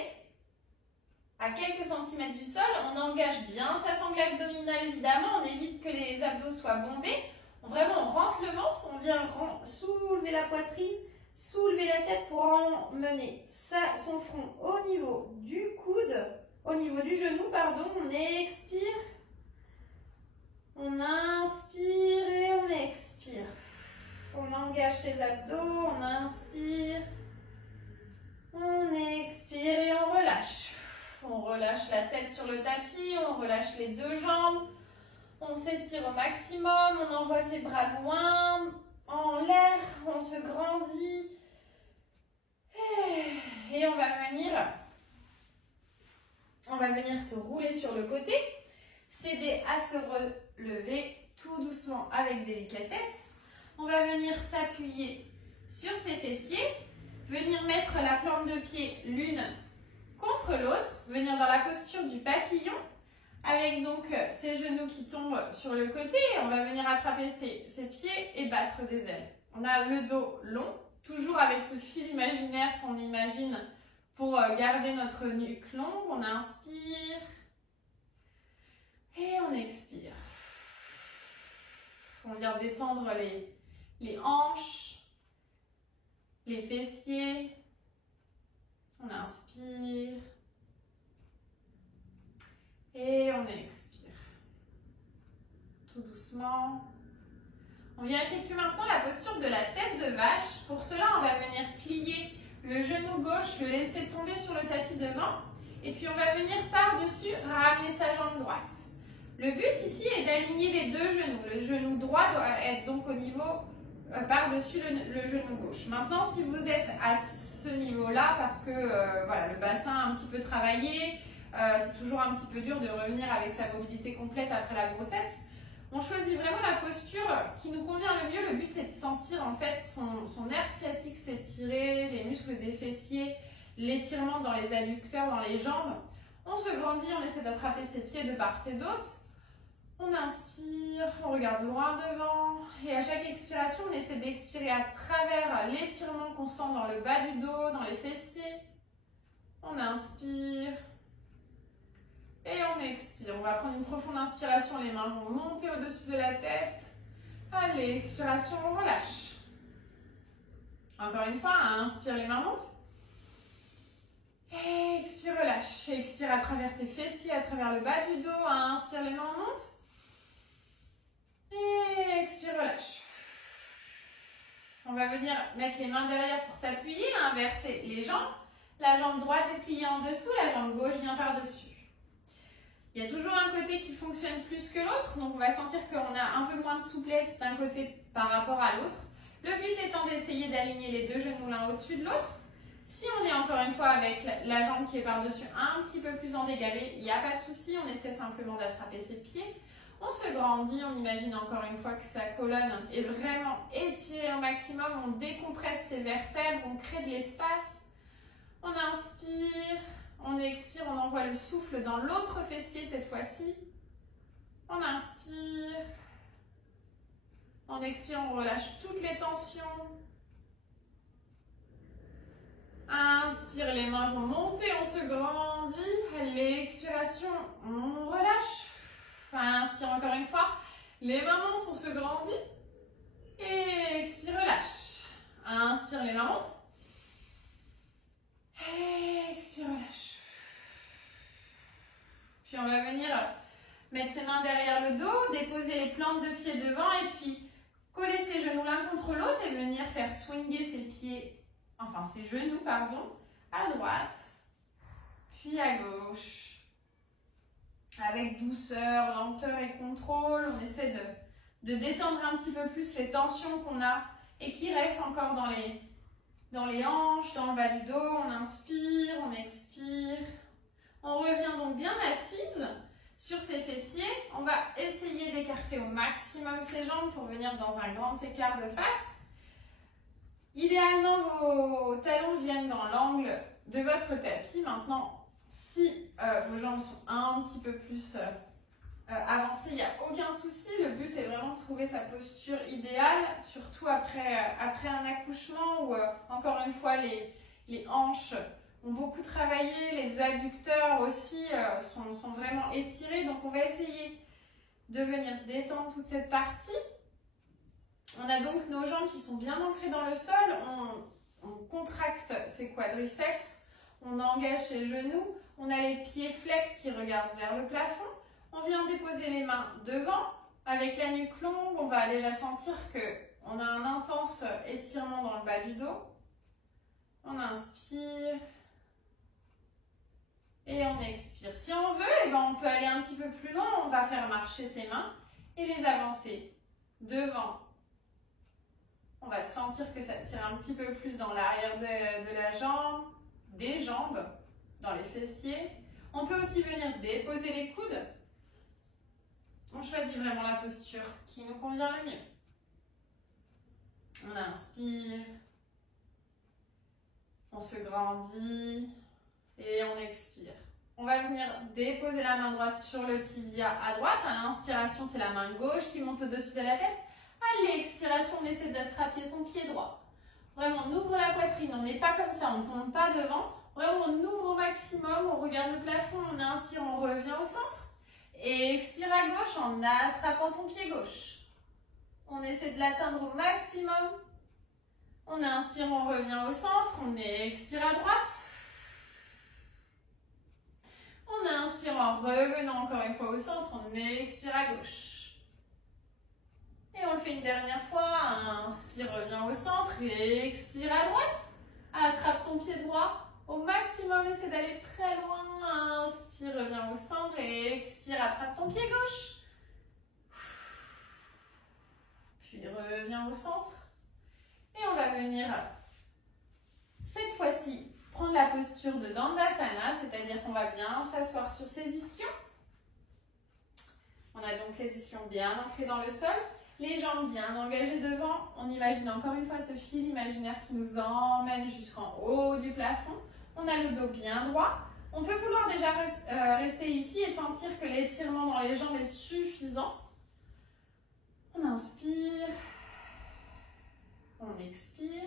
à quelques centimètres du sol. On engage bien sa sangle abdominale, évidemment. On évite que les abdos soient bombés. Vraiment, on rentre le ventre. On vient soulever la poitrine, soulever la tête pour emmener son front au niveau du coude, au niveau du genou, pardon. On expire. On inspire et on expire. On engage les abdos, on inspire. On expire et on relâche. On relâche la tête sur le tapis, on relâche les deux jambes. On s'étire au maximum, on envoie ses bras loin, en l'air, on se grandit. Et on va venir se rouler sur le côté, s'aider à se relever tout doucement avec délicatesse. On va venir s'appuyer sur ses fessiers, venir mettre la plante de pied l'une contre l'autre, venir dans la posture du papillon, avec donc ses genoux qui tombent sur le côté. On va venir attraper ses pieds et battre des ailes. On a le dos long, toujours avec ce fil imaginaire qu'on imagine pour garder notre nuque longue. On inspire et on expire. On vient détendre les hanches, les fessiers. On inspire et on expire. Tout doucement. On vient effectuer maintenant la posture de la tête de vache. Pour cela, on va venir plier le genou gauche, le laisser tomber sur le tapis devant. Et puis, on va venir par-dessus ramener sa jambe droite. Le but ici est d'aligner les deux genoux. Le genou droit doit être donc au niveau par-dessus le genou gauche. Maintenant, si vous êtes à ce niveau-là, parce que voilà, le bassin a un petit peu travaillé, c'est toujours un petit peu dur de revenir avec sa mobilité complète après la grossesse. On choisit vraiment la posture qui nous convient le mieux. Le but, c'est de sentir en fait son nerf sciatique s'étirer, les muscles des fessiers, l'étirement dans les adducteurs, dans les jambes. On se grandit, on essaie d'attraper ses pieds de part et d'autre. On inspire, on regarde loin devant. Et à chaque expiration, on essaie d'expirer à travers l'étirement qu'on sent dans le bas du dos, dans les fessiers. On inspire. Et on expire. On va prendre une profonde inspiration. Les mains vont monter au-dessus de la tête. Allez, expiration, on relâche. Encore une fois, inspire, les mains montent. Et expire, relâche. Expire à travers tes fessiers, à travers le bas du dos. Inspire, les mains montent. Et expire, relâche. On va venir mettre les mains derrière pour s'appuyer, inverser les jambes. La jambe droite est pliée en dessous, la jambe gauche vient par-dessus. Il y a toujours un côté qui fonctionne plus que l'autre, donc on va sentir qu'on a un peu moins de souplesse d'un côté par rapport à l'autre. Le but étant d'essayer d'aligner les deux genoux l'un au-dessus de l'autre. Si on est encore une fois avec la jambe qui est par-dessus un petit peu plus en dégalé, il n'y a pas de souci, on essaie simplement d'attraper ses pieds. On se grandit, on imagine encore une fois que sa colonne est vraiment étirée au maximum, on décompresse ses vertèbres, on crée de l'espace. On inspire, on expire, on envoie le souffle dans l'autre fessier cette fois-ci. On inspire, on expire, on relâche toutes les tensions. Inspire, les mains vont monter, on se grandit. Allez, expiration, on relâche. Inspire encore une fois. Les mains montent, on se grandit. Et expire, relâche. Inspire, les mains montent. Et expire, relâche. Puis on va venir mettre ses mains derrière le dos, déposer les plantes de pied devant et puis coller ses genoux l'un contre l'autre et venir faire swinger ses pieds, enfin ses genoux, pardon, à droite, puis à gauche. Avec douceur, lenteur et contrôle, on essaie de détendre un petit peu plus les tensions qu'on a et qui restent encore dans les hanches, dans le bas du dos. On inspire, on expire. On revient donc bien assise sur ses fessiers. On va essayer d'écarter au maximum ses jambes pour venir dans un grand écart de face. Idéalement, vos talons viennent dans l'angle de votre tapis. Maintenant, si vos jambes sont un petit peu plus avancées, il n'y a aucun souci. Le but est vraiment de trouver sa posture idéale, surtout après un accouchement où, encore une fois, les hanches ont beaucoup travaillé, les adducteurs aussi sont vraiment étirés. Donc on va essayer de venir détendre toute cette partie. On a donc nos jambes qui sont bien ancrées dans le sol. On contracte ses quadriceps, on engage ses genoux. On a les pieds flex qui regardent vers le plafond. On vient déposer les mains devant. Avec la nuque longue, on va déjà sentir qu'on a un intense étirement dans le bas du dos. On inspire et on expire. Si on veut, on peut aller un petit peu plus loin. On va faire marcher ses mains et les avancer devant. On va sentir que ça tire un petit peu plus dans l'arrière de la jambe, des jambes, dans les fessiers. On peut aussi venir déposer les coudes. On choisit vraiment la posture qui nous convient le mieux. On inspire. On se grandit et on expire. On va venir déposer la main droite sur le tibia à droite. À l'inspiration, c'est la main gauche qui monte au-dessus de la tête. À l'expiration, on essaie d'attraper son pied droit. Vraiment, on ouvre la poitrine. On n'est pas comme ça, on ne tombe pas devant. Vraiment, on ouvre au maximum. On regarde le plafond. On inspire, on revient au centre. Et expire à gauche en attrapant ton pied gauche. On essaie de l'atteindre au maximum. On inspire, on revient au centre. On expire à droite. On inspire en revenant encore une fois au centre. On expire à gauche. Et on le fait une dernière fois. Inspire, reviens au centre. Et expire à droite. Attrape ton pied droit. Au maximum, essaie d'aller très loin. Inspire, reviens au centre et expire, attrape ton pied gauche. Puis reviens au centre. Et on va venir, cette fois-ci, prendre la posture de Dandasana, c'est-à-dire qu'on va bien s'asseoir sur ses ischions. On a donc les ischions bien ancrés dans le sol, les jambes bien engagées devant. On imagine encore une fois ce fil imaginaire qui nous emmène jusqu'en haut du plafond. On a le dos bien droit. On peut vouloir déjà rester ici et sentir que l'étirement dans les jambes est suffisant. On inspire. On expire.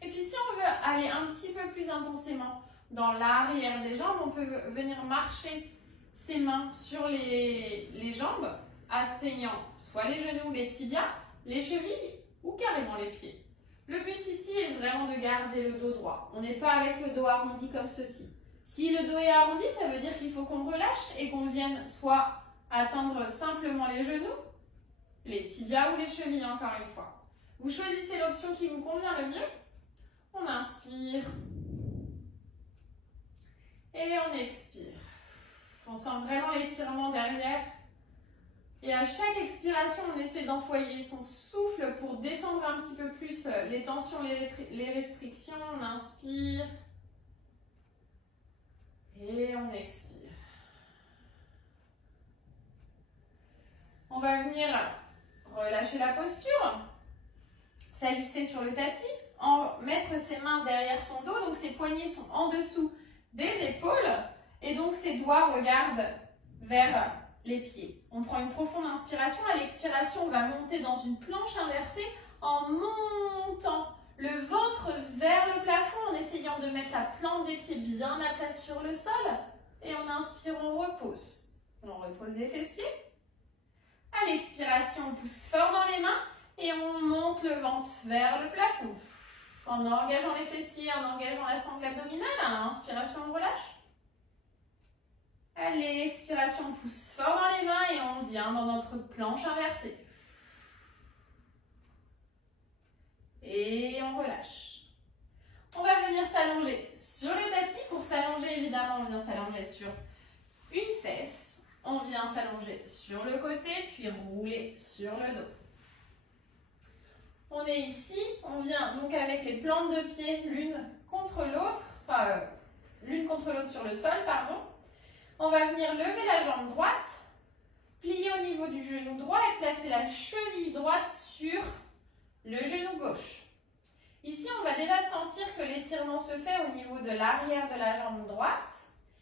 Et puis si on veut aller un petit peu plus intensément dans l'arrière des jambes, on peut venir marcher ses mains sur les jambes, atteignant soit les genoux, les tibias, les chevilles ou carrément les pieds. Le but ici est vraiment de garder le dos droit. On n'est pas avec le dos arrondi comme ceci. Si le dos est arrondi, ça veut dire qu'il faut qu'on relâche et qu'on vienne soit atteindre simplement les genoux, les tibias ou les chevilles encore une fois. Vous choisissez l'option qui vous convient le mieux. On inspire et on expire. On sent vraiment l'étirement derrière. Et à chaque expiration, on essaie d'envoyer son souffle pour détendre un petit peu plus les tensions, les restrictions. On inspire et on expire. On va venir relâcher la posture, s'ajuster sur le tapis, mettre ses mains derrière son dos. Donc ses poignets sont en dessous des épaules et donc ses doigts regardent vers les pieds. On prend une profonde inspiration. À l'expiration, on va monter dans une planche inversée en montant le ventre vers le plafond, en essayant de mettre la plante des pieds bien à plat sur le sol. Et en inspirant, on repose. On repose les fessiers. À l'expiration, on pousse fort dans les mains et on monte le ventre vers le plafond. En engageant les fessiers, en engageant la sangle abdominale. À l'inspiration, on relâche. À l'expiration, on pousse fort dans les mains et on vient dans notre planche inversée. Et on relâche. On va venir s'allonger sur le tapis. Pour s'allonger, évidemment, on vient s'allonger sur une fesse. On vient s'allonger sur le côté, puis rouler sur le dos. On est ici, on vient donc avec les plantes de pied l'une contre l'autre, sur le sol, pardon. On va venir lever la jambe droite, plier au niveau du genou droit et placer la cheville droite sur le genou gauche. Ici, on va déjà sentir que l'étirement se fait au niveau de l'arrière de la jambe droite.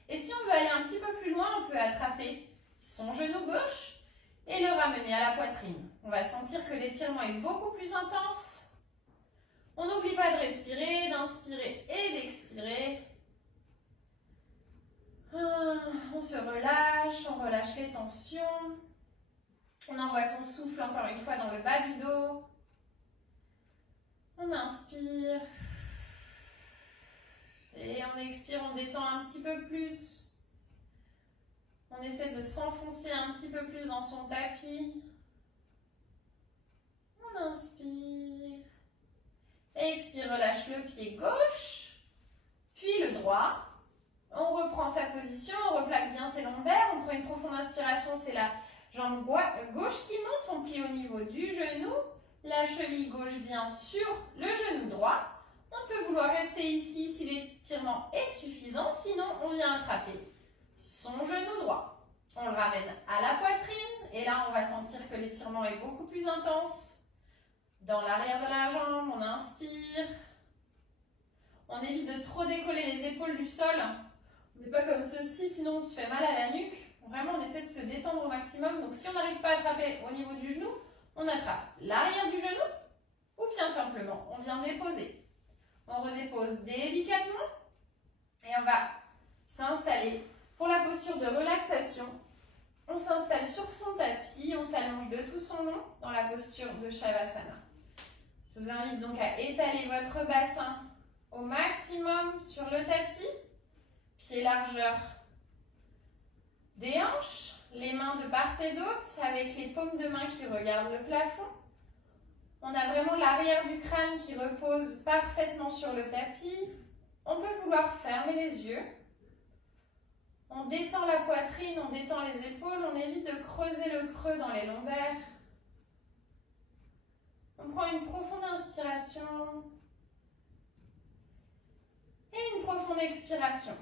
Et si on veut aller un petit peu plus loin, on peut attraper son genou gauche et le ramener à la poitrine. On va sentir que l'étirement est beaucoup plus intense. On n'oublie pas de respirer, d'inspirer et d'expirer. On se relâche, on relâche les tensions. On envoie son souffle encore une fois dans le bas du dos. On inspire. Et on expire, on détend un petit peu plus. On essaie de s'enfoncer un petit peu plus dans son tapis. On inspire. Expire, relâche le pied gauche, puis le droit. On reprend sa position, on replaque bien ses lombaires. On prend une profonde inspiration, c'est la jambe gauche qui monte. On plie au niveau du genou. La cheville gauche vient sur le genou droit. On peut vouloir rester ici si l'étirement est suffisant. Sinon, on vient attraper son genou droit. On le ramène à la poitrine. Et là, on va sentir que l'étirement est beaucoup plus intense. Dans l'arrière de la jambe, on inspire. On évite de trop décoller les épaules du sol. On n'est pas comme ceci, sinon on se fait mal à la nuque. Vraiment, on essaie de se détendre au maximum. Donc, si on n'arrive pas à attraper au niveau du genou, on attrape l'arrière du genou ou bien simplement, on vient déposer. On redépose délicatement et on va s'installer pour la posture de relaxation. On s'installe sur son tapis, on s'allonge de tout son long dans la posture de Shavasana. Je vous invite donc à étaler votre bassin au maximum sur le tapis. Pieds largeur des hanches, les mains de part et d'autre avec les paumes de main qui regardent le plafond. On a vraiment l'arrière du crâne qui repose parfaitement sur le tapis. On peut vouloir fermer les yeux. On détend la poitrine, on détend les épaules, on évite de creuser le creux dans les lombaires. On prend une profonde inspiration et une profonde expiration.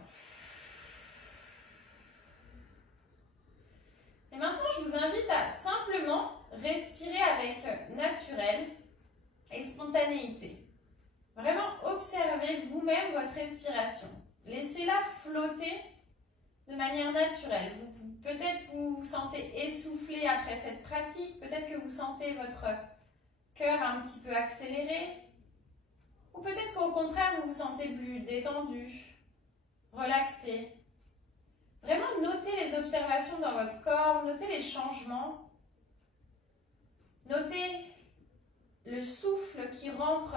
Et maintenant, je vous invite à simplement respirer avec naturel et spontanéité. Vraiment observez vous-même votre respiration. Laissez-la flotter de manière naturelle. Peut-être vous vous sentez essoufflé après cette pratique, peut-être que vous sentez votre cœur un petit peu accéléré, ou peut-être qu'au contraire vous vous sentez plus détendu, relaxé. Vraiment notez les observations dans votre corps, notez les changements, notez le souffle qui rentre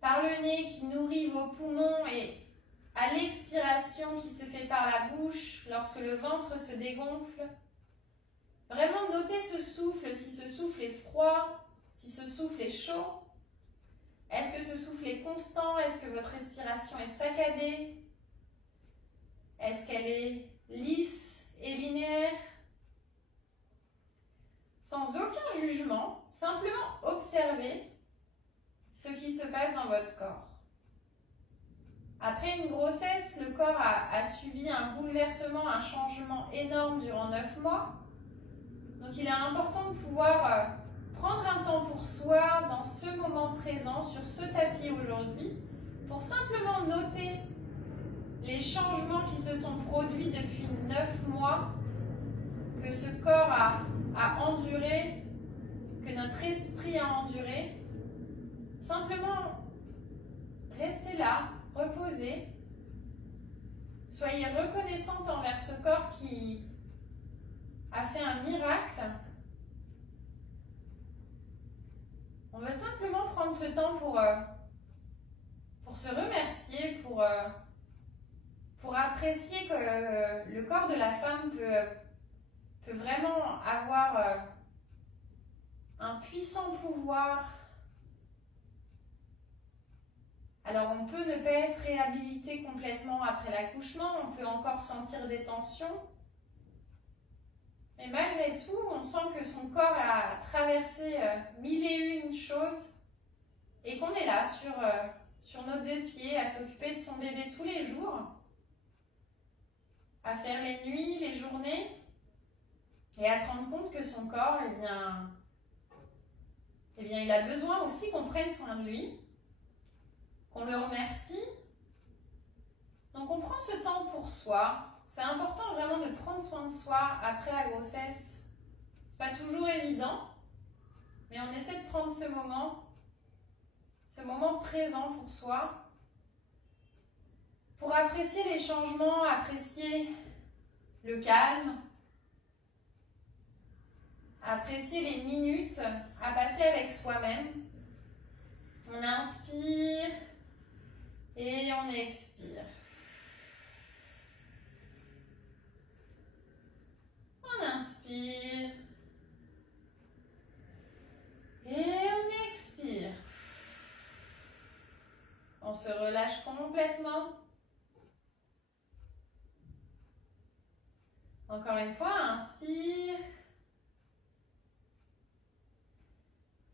par le nez, qui nourrit vos poumons et à l'expiration qui se fait par la bouche lorsque le ventre se dégonfle. Vraiment notez ce souffle, si ce souffle est froid, si ce souffle est chaud. Est-ce que ce souffle est constant? Est-ce que votre respiration est saccadée? Est-ce qu'elle est lisse et linéaire? Sans aucun jugement, simplement observez ce qui se passe dans votre corps. Après une grossesse, le corps a subi un bouleversement, un changement énorme durant 9 mois. Donc il est important de pouvoir prendre un temps pour soi dans ce moment présent, sur ce tapis aujourd'hui, pour simplement noter les changements qui se sont produits depuis 9 mois, que ce corps a enduré, que notre esprit a enduré. Simplement, restez là, reposez. Soyez reconnaissante envers ce corps qui a fait un miracle. On veut simplement prendre ce temps pour se remercier, pour apprécier que le corps de la femme peut vraiment avoir un puissant pouvoir. Alors on peut ne pas être réhabilité complètement après l'accouchement, on peut encore sentir des tensions. Mais malgré tout, on sent que son corps a traversé 1001 choses et qu'on est là sur nos 2 pieds à s'occuper de son bébé tous les jours, à faire les nuits, les journées et à se rendre compte que son corps, eh bien, il a besoin aussi qu'on prenne soin de lui, qu'on le remercie. Donc on prend ce temps pour soi. C'est important vraiment de prendre soin de soi après la grossesse. C'est pas toujours évident, mais on essaie de prendre ce ce moment présent pour soi, pour apprécier les changements, apprécier le calme, apprécier les minutes à passer avec soi-même. On inspire et on expire. On inspire et on expire. On se relâche complètement. Encore une fois, inspire.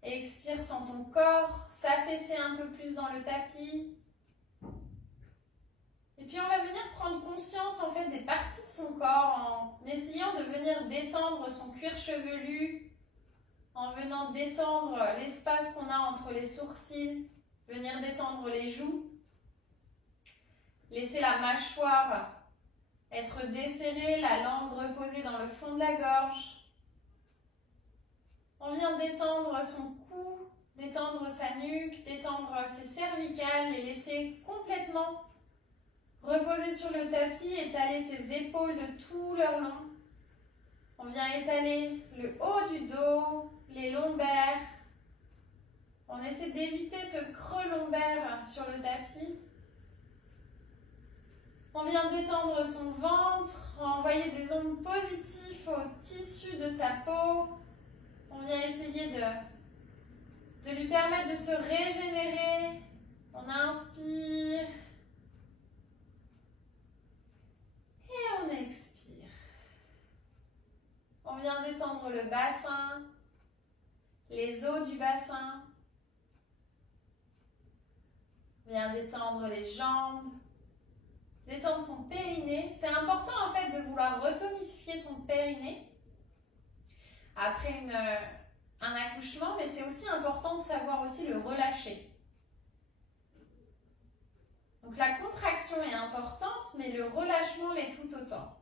Expire, sens ton corps s'affaisser un peu plus dans le tapis. Et puis on va venir prendre conscience en fait des parties de son corps en essayant de venir détendre son cuir chevelu, en venant détendre l'espace qu'on a entre les sourcils, venir détendre les joues. Laisser la mâchoire être desserrée, la langue reposée dans le fond de la gorge. On vient détendre son cou, détendre sa nuque, détendre ses cervicales et laisser complètement reposer sur le tapis, étaler ses épaules de tout leur long. On vient étaler le haut du dos, les lombaires. On essaie d'éviter ce creux lombaire sur le tapis. On vient détendre son ventre, envoyer des ondes positives au tissu de sa peau. On vient essayer de lui permettre de se régénérer. On inspire. Et on expire. On vient détendre le bassin, les os du bassin. On vient détendre les jambes. Détendre son périnée. C'est important en fait de vouloir retonifier son périnée après un accouchement, mais c'est aussi important de savoir aussi le relâcher. Donc la contraction est importante, mais le relâchement l'est tout autant.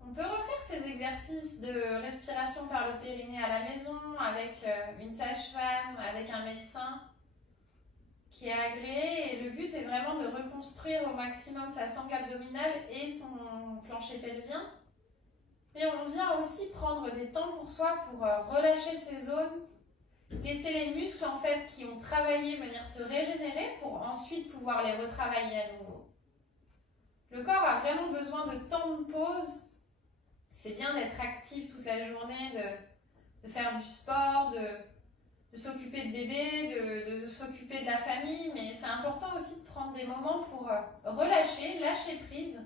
On peut refaire ces exercices de respiration par le périnée à la maison avec une sage-femme, avec un médecin qui est agréé, et le but est vraiment de reconstruire au maximum sa sangle abdominale et son plancher pelvien. Mais on vient aussi prendre des temps pour soi pour relâcher ces zones, laisser les muscles en fait qui ont travaillé venir se régénérer pour ensuite pouvoir les retravailler à nouveau. Le corps a vraiment besoin de temps de pause. C'est bien d'être actif toute la journée, de faire du sport, de s'occuper de bébé, de s'occuper de la famille, mais c'est important aussi de prendre des moments pour relâcher, lâcher prise,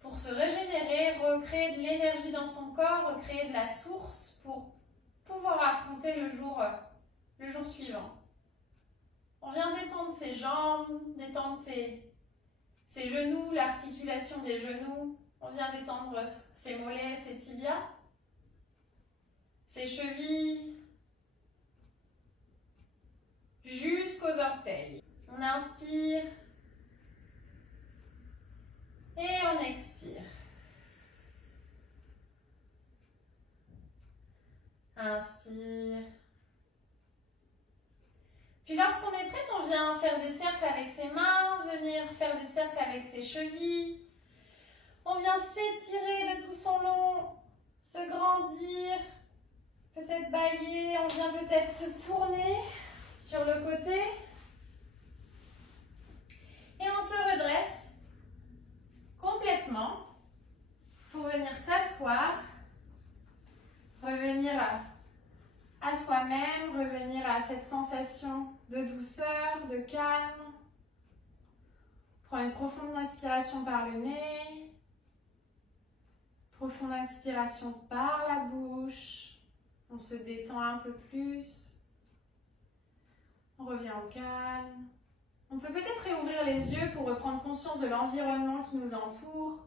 pour se régénérer, recréer de l'énergie dans son corps, recréer de la source pour pouvoir affronter le jour suivant. On vient détendre ses jambes, détendre ses genoux, l'articulation des genoux, on vient détendre ses mollets, ses tibias, ses chevilles, jusqu'aux orteils. On inspire et on expire. Inspire. Puis lorsqu'on est prête, on vient faire des cercles avec ses mains, venir faire des cercles avec ses chevilles. On vient s'étirer de tout son long, se grandir, peut-être bâiller, on vient peut-être se tourner sur le côté. Et on se redresse complètement pour venir s'asseoir, revenir à soi-même, revenir à cette sensation de douceur, de calme. Prends une profonde inspiration par le nez, profonde inspiration par la bouche. On se détend un peu plus. On revient au calme. On peut peut-être réouvrir les yeux pour reprendre conscience de l'environnement qui nous entoure.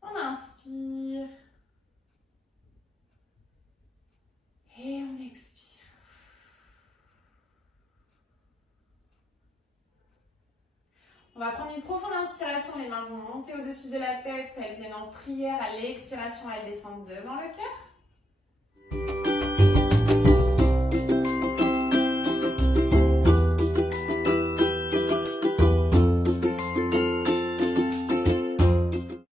On inspire. Et on expire. On va prendre une profonde inspiration, les mains vont monter au-dessus de la tête, elles viennent en prière, à l'expiration, elles descendent devant le cœur.